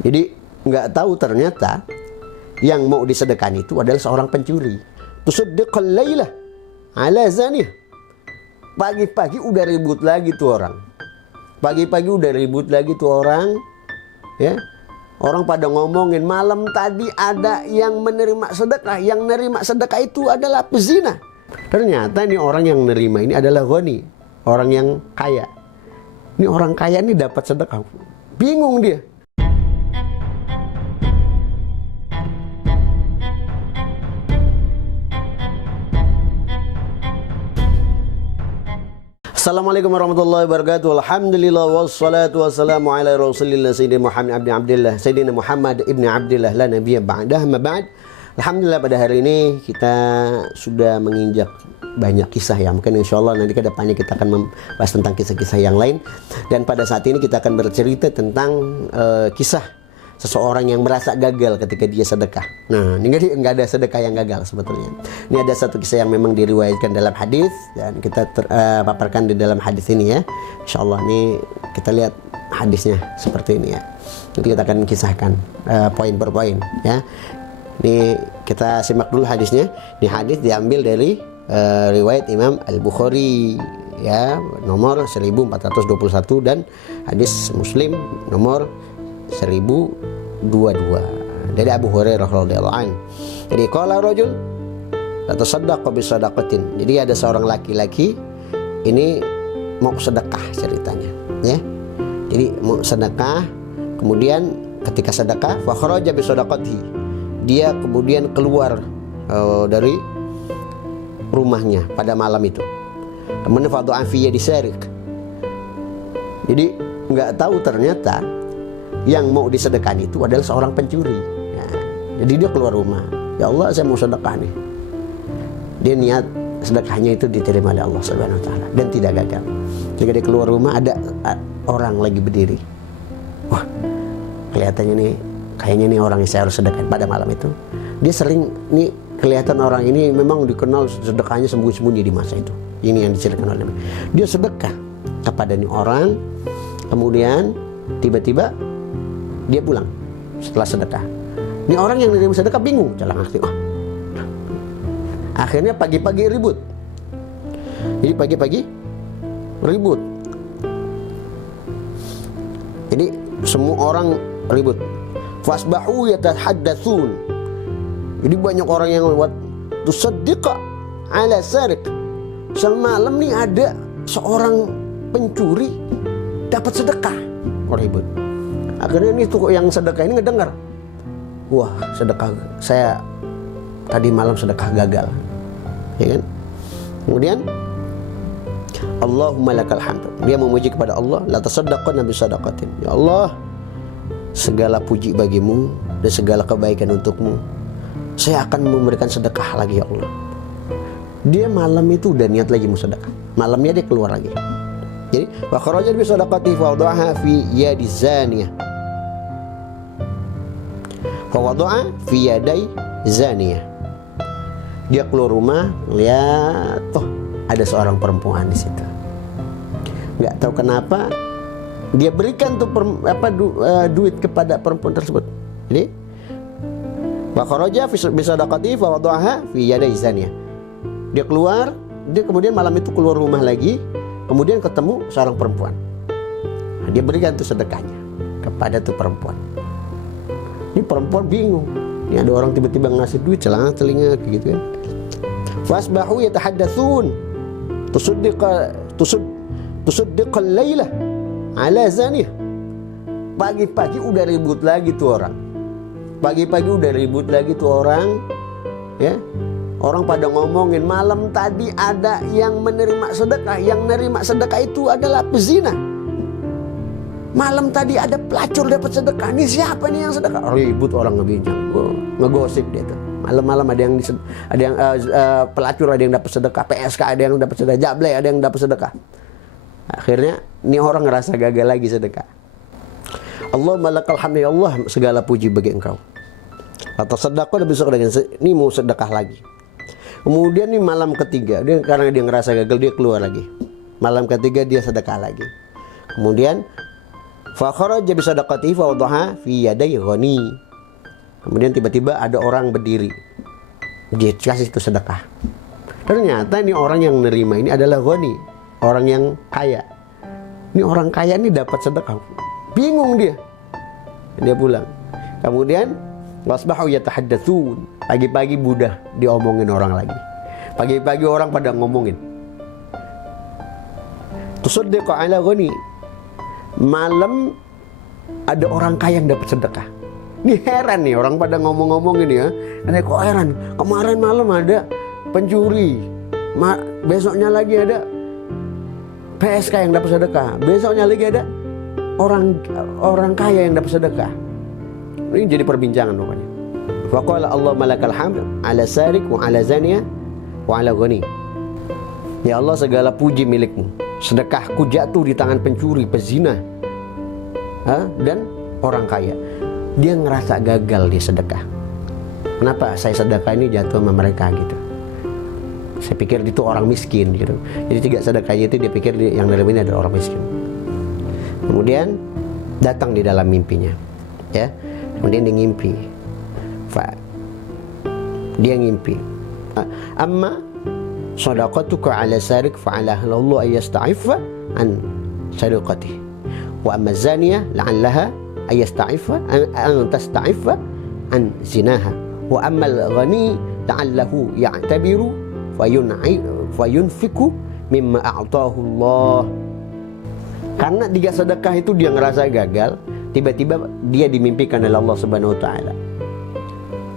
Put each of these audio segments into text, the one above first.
Jadi nggak tahu ternyata yang mau disedekahkan itu adalah seorang pencuri. Tusaddiqal lailah ala zanih. Pagi-pagi udah ribut lagi tuh orang. Pagi-pagi udah ribut lagi tuh orang. Ya. Orang pada ngomongin malam tadi ada yang menerima sedekah. Yang nerima sedekah itu adalah pezina. Ternyata ini orang yang nerima ini adalah ghani, orang yang kaya. Ini orang kaya ini dapat sedekah. Bingung dia. Assalamualaikum warahmatullahi wabarakatuh. Alhamdulillah wassalatu wassalamu ala Rasulillah Sayyidina Muhammad ibn Abdillah Sayyidina Muhammad ibn Abdillah la nabiyya ba'dah ma ba'd. Alhamdulillah pada hari ini kita sudah menginjak banyak kisah ya. Mungkin insya Allah nanti ke depannya kita akan membahas tentang kisah-kisah yang lain. Dan pada saat ini kita akan bercerita tentang kisah seseorang yang merasa gagal ketika dia sedekah. Nah, ini nggak ada sedekah yang gagal sebetulnya. Ini ada satu kisah yang memang diriwayatkan dalam hadis dan kita paparkan di dalam hadis ini ya. Insya Allah ini kita lihat hadisnya seperti ini ya. Nanti kita akan kisahkan poin per poin ya. Ini kita simak dulu hadisnya. Ini hadis diambil dari riwayat Imam Al-Bukhari ya, nomor 1421 dan hadis Muslim nomor 1022 dari Abu Hurairah radhiyallahu anhu. Jadi qala rajul la tasaddaqa bi sadaqatin. Jadi ada seorang laki-laki ini mau sedekah ceritanya ya. Jadi mau sedekah, kemudian ketika sedekah fa kharaja bi sadaqatihi. Dia kemudian keluar dari rumahnya pada malam itu. Kemudian fa du'a fi yadi sariq. Jadi nggak tahu ternyata yang mau disedekahkan itu adalah seorang pencuri. Ya, jadi dia keluar rumah. Ya Allah, saya mau sedekah nih. Dia niat sedekahnya itu diterima oleh Allah Subhanahu Wa Taala dan tidak gagal. Jika dia keluar rumah ada orang lagi berdiri. Wah, kelihatannya nih, kayaknya nih orang yang saya harus sedekah pada malam itu. Dia sering nih kelihatan orang ini memang dikenal sedekahnya sembunyi-sembunyi di masa itu. Ini yang diceritakan oleh Nabi. Dia sedekah kepada nih orang, kemudian tiba-tiba dia pulang setelah sedekah. Ini orang yang menerima sedekah bingung, jalan ngerti. Oh. Akhirnya pagi-pagi ribut. Jadi pagi-pagi ribut. Jadi semua orang ribut. Fasbahu yatahaddatsun. Jadi banyak orang yang lewat tusaddiqa ala sariq. Semalam nih ada seorang pencuri dapat sedekah. Ribut. Akhirnya ini tuh yang sedekah ini ngedengar, wah sedekah saya tadi malam sedekah gagal, ya kan? Kemudian Allahumma lakal hamd. Dia memuji kepada Allah, la tasaddaqna bi sadaqatin. Ya Allah, segala puji bagimu dan segala kebaikan untukmu. Saya akan memberikan sedekah lagi ya Allah. Dia malam itu udah niat lagi mau sedekah. Malamnya dia keluar lagi. Jadi wa kharaja bi sadaqati fa wada'aha fi yadi zaniyah. Fa wada'a fi yaday zaniyah. Dia keluar rumah, lihat ada seorang perempuan di situ. Enggak tahu kenapa dia berikan tuh duit kepada perempuan tersebut. Jadi wa kharaja bi sadaqati fa wada'aha fi yaday zaniyah. Dia keluar, dia kemudian malam itu keluar rumah lagi. Kemudian ketemu seorang perempuan. Nah, dia berikan tuh sedekahnya kepada tuh perempuan. Ini perempuan bingung. Ini ada orang tiba-tiba ngasih duit celana telinga kayak gitu kan. Fasbahu yatahaddatsun. Tusaddiqal lailah ala zanih. Pagi-pagi udah ribut lagi tuh orang. Pagi-pagi udah ribut lagi tuh orang. Ya. Orang pada ngomongin malam tadi ada yang menerima sedekah. Yang nerima sedekah itu adalah pezina. Malam tadi ada pelacur dapat sedekah. Ini siapa nih yang sedekah? Ribut orang ngebincang, ngegosip dia tuh. Malam-malam ada yang pelacur ada yang dapat sedekah, PSK ada yang dapat sedekah, Jablay ada yang dapat sedekah. Akhirnya ini orang ngerasa gagal lagi sedekah. Allahumma lakal hamd ya Allah, segala puji bagi Engkau. Atau sedekah besok dengan ini mau sedekah lagi. Kemudian nih malam ketiga, karena dia ngerasa gagal dia keluar lagi. Malam ketiga dia sedekah lagi. Kemudian Fa kharaja bi sadaqatihi fa wadaha fi yaday ghani. Kemudian tiba-tiba ada orang berdiri, dia kasih itu sedekah. Ternyata ini orang yang menerima ini adalah ghani, orang yang kaya. Ini orang kaya ini dapat sedekah. Bingung dia pulang. Kemudian wasbahu yatahaddatsun. Pagi-pagi budah diomongin orang lagi. Pagi-pagi orang pada ngomongin. Tusaddiqu ala ghani. Malam ada orang kaya yang dapat sedekah. Ini heran nih, orang pada ngomong-ngomong ini ya. Ini kok heran, kemarin malam ada pencuri, besoknya lagi ada PSK yang dapat sedekah, besoknya lagi ada orang kaya yang dapat sedekah. Ini jadi perbincangan pokoknya. Faqala Allahumma lakal hamd ala sarik wa ala zaniya wa ala ghani. Ya Allah, segala puji milikmu. Sedekahku jatuh di tangan pencuri, pezina, dan orang kaya. Dia ngerasa gagal di sedekah. Kenapa saya sedekah ini jatuh sama mereka gitu? Saya pikir itu orang miskin gitu. Jadi 3 sedekahnya itu dia pikir yang dalam ini adalah orang miskin. Kemudian datang di dalam mimpinya, ya. Kemudian dia ngimpi. Dia ngimpi. Amma sadaqatuka ala sarik fa'ala Allah ayasta'iffa an sariqatihi. Wa amma zaniyah la'allaha ayasta'iffa an tasta'iffa an zinaha. Wa amma al-ghani la'allahu ya'tabiru fayunfiku mimma a'tahu Allah. Karena 3 sedekah itu dia ngerasa gagal, tiba-tiba dia dimimpikan oleh Allah Subhanahu wa taala.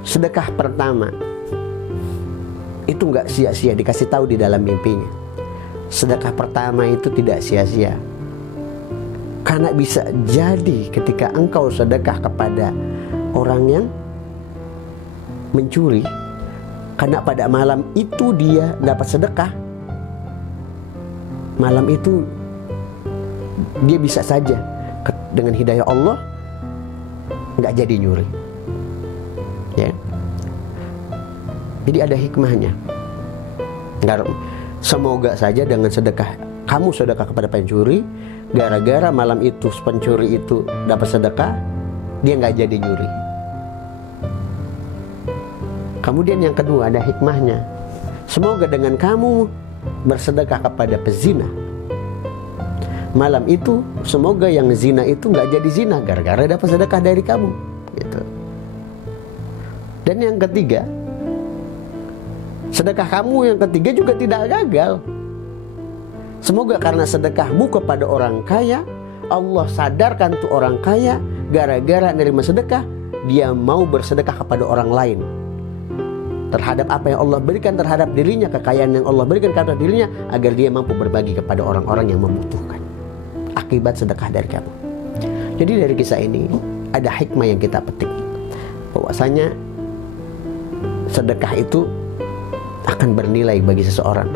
Sedekah pertama itu nggak sia-sia, dikasih tahu di dalam mimpinya. Sedekah pertama itu tidak sia-sia. Karena bisa jadi ketika engkau sedekah kepada orang yang mencuri, karena pada malam itu dia dapat sedekah, malam itu dia bisa saja dengan hidayah Allah nggak jadi nyuri, ya. Jadi ada hikmahnya. Semoga saja dengan sedekah, kamu sedekah kepada pencuri, gara-gara malam itu pencuri itu dapat sedekah, dia nggak jadi nyuri. Kemudian yang kedua ada hikmahnya. Semoga dengan kamu bersedekah kepada pezina, malam itu semoga yang zina itu nggak jadi zina gara-gara dapat sedekah dari kamu, gitu. Dan yang ketiga, sedekah kamu yang ketiga juga tidak gagal. Semoga karena sedekahmu kepada orang kaya, Allah sadarkan tuh orang kaya, gara-gara menerima sedekah, dia mau bersedekah kepada orang lain terhadap apa yang Allah berikan terhadap dirinya, kekayaan yang Allah berikan kepada dirinya, agar dia mampu berbagi kepada orang-orang yang membutuhkan akibat sedekah dari kamu. Jadi dari kisah ini ada hikmah yang kita petik, bahwasanya sedekah itu akan bernilai bagi seseorang.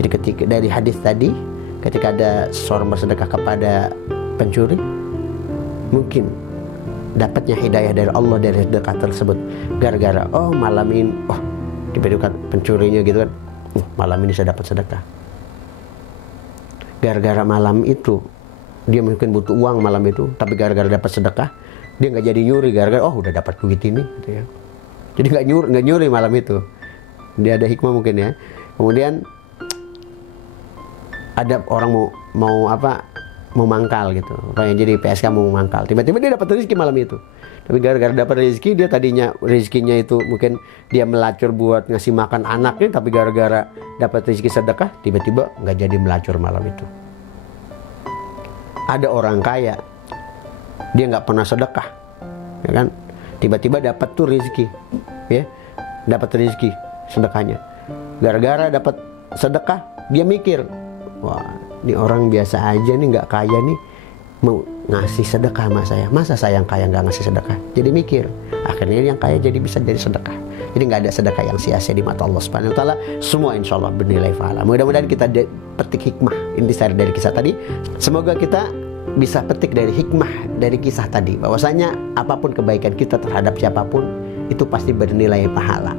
Jadi ketika dari hadis tadi, ketika ada seseorang bersedekah kepada pencuri, mungkin dapatnya hidayah dari Allah dari sedekah tersebut, gara-gara malam ini tiba-tiba pencurinya gitu kan, malam ini saya dapat sedekah. Gara-gara malam itu dia mungkin butuh uang malam itu, tapi gara-gara dapat sedekah dia nggak jadi nyuri, gara-gara udah dapat duit ini gitu ya. Jadi nggak nyuri malam itu. Dia ada hikmah mungkin ya. Kemudian ada orang mau mangkal gitu, kayak jadi PSK mau mangkal, tiba-tiba dia dapat rezeki malam itu. Tapi gara-gara dapat rezeki, dia tadinya rezekinya itu mungkin dia melacur buat ngasih makan anaknya, tapi gara-gara dapat rezeki sedekah, tiba-tiba nggak jadi melacur malam itu. Ada orang kaya, dia nggak pernah sedekah, ya kan? Tiba-tiba dapat tuh rezeki, ya, dapat rezeki sedekahnya. Gara-gara dapat sedekah, dia mikir, wah, ini orang biasa aja nih, nggak kaya nih, mau ngasih sedekah sama saya. Masa saya yang kaya nggak ngasih sedekah? Jadi mikir, akhirnya yang kaya jadi bisa jadi sedekah. Jadi nggak ada sedekah yang sia-sia di mata Allah Subhanahu Wa Taala. Semua insya Allah bernilai pahala. Mudah-mudahan kita petik hikmah intisari dari kisah tadi. Semoga kita bisa petik dari hikmah dari kisah tadi, bahwasanya apapun kebaikan kita terhadap siapapun itu pasti bernilai pahala.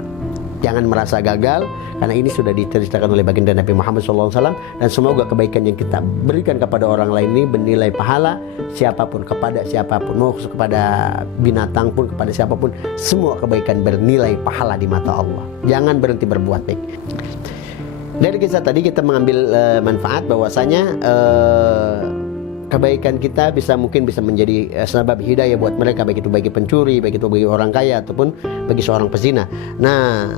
Jangan merasa gagal, karena ini sudah diceritakan oleh baginda Nabi Muhammad SAW. Dan semoga kebaikan yang kita berikan kepada orang lain ini bernilai pahala, siapapun, kepada siapapun, mau kepada binatang pun, kepada siapapun, semua kebaikan bernilai pahala di mata Allah. Jangan berhenti berbuat baik. Dari kisah tadi kita mengambil manfaat bahwasanya kebaikan kita mungkin bisa menjadi sebab hidayah buat mereka, baik itu bagi pencuri, baik itu bagi orang kaya, ataupun bagi seorang pezina. Nah,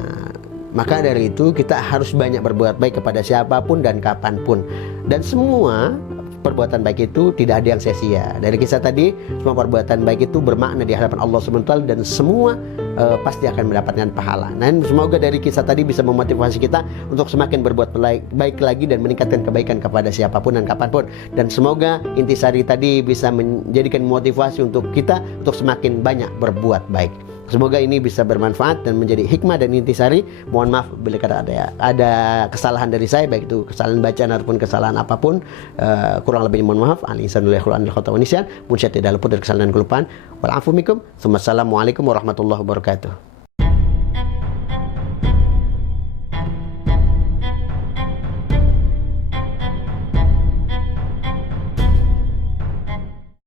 maka dari itu kita harus banyak berbuat baik kepada siapapun dan kapanpun. Dan semua perbuatan baik itu tidak ada yang sia-sia. Dari kisah tadi, semua perbuatan baik itu bermakna di hadapan Allah SWT, dan semua pasti akan mendapatkan pahala. Dan semoga dari kisah tadi bisa memotivasi kita untuk semakin berbuat baik lagi dan meningkatkan kebaikan kepada siapapun dan kapanpun. Dan semoga intisari tadi bisa menjadikan motivasi untuk kita untuk semakin banyak berbuat baik. Semoga ini bisa bermanfaat dan menjadi hikmah dan intisari. Mohon maaf bila ada kesalahan dari saya, baik itu kesalahan bacaan ataupun kesalahan apapun. Kurang lebihnya mohon maaf. Al-Insanu tidak luput dari kesalahan dan kelupaan. Wal afu minkum. Wassalamualaikum warahmatullahi wabarakatuh.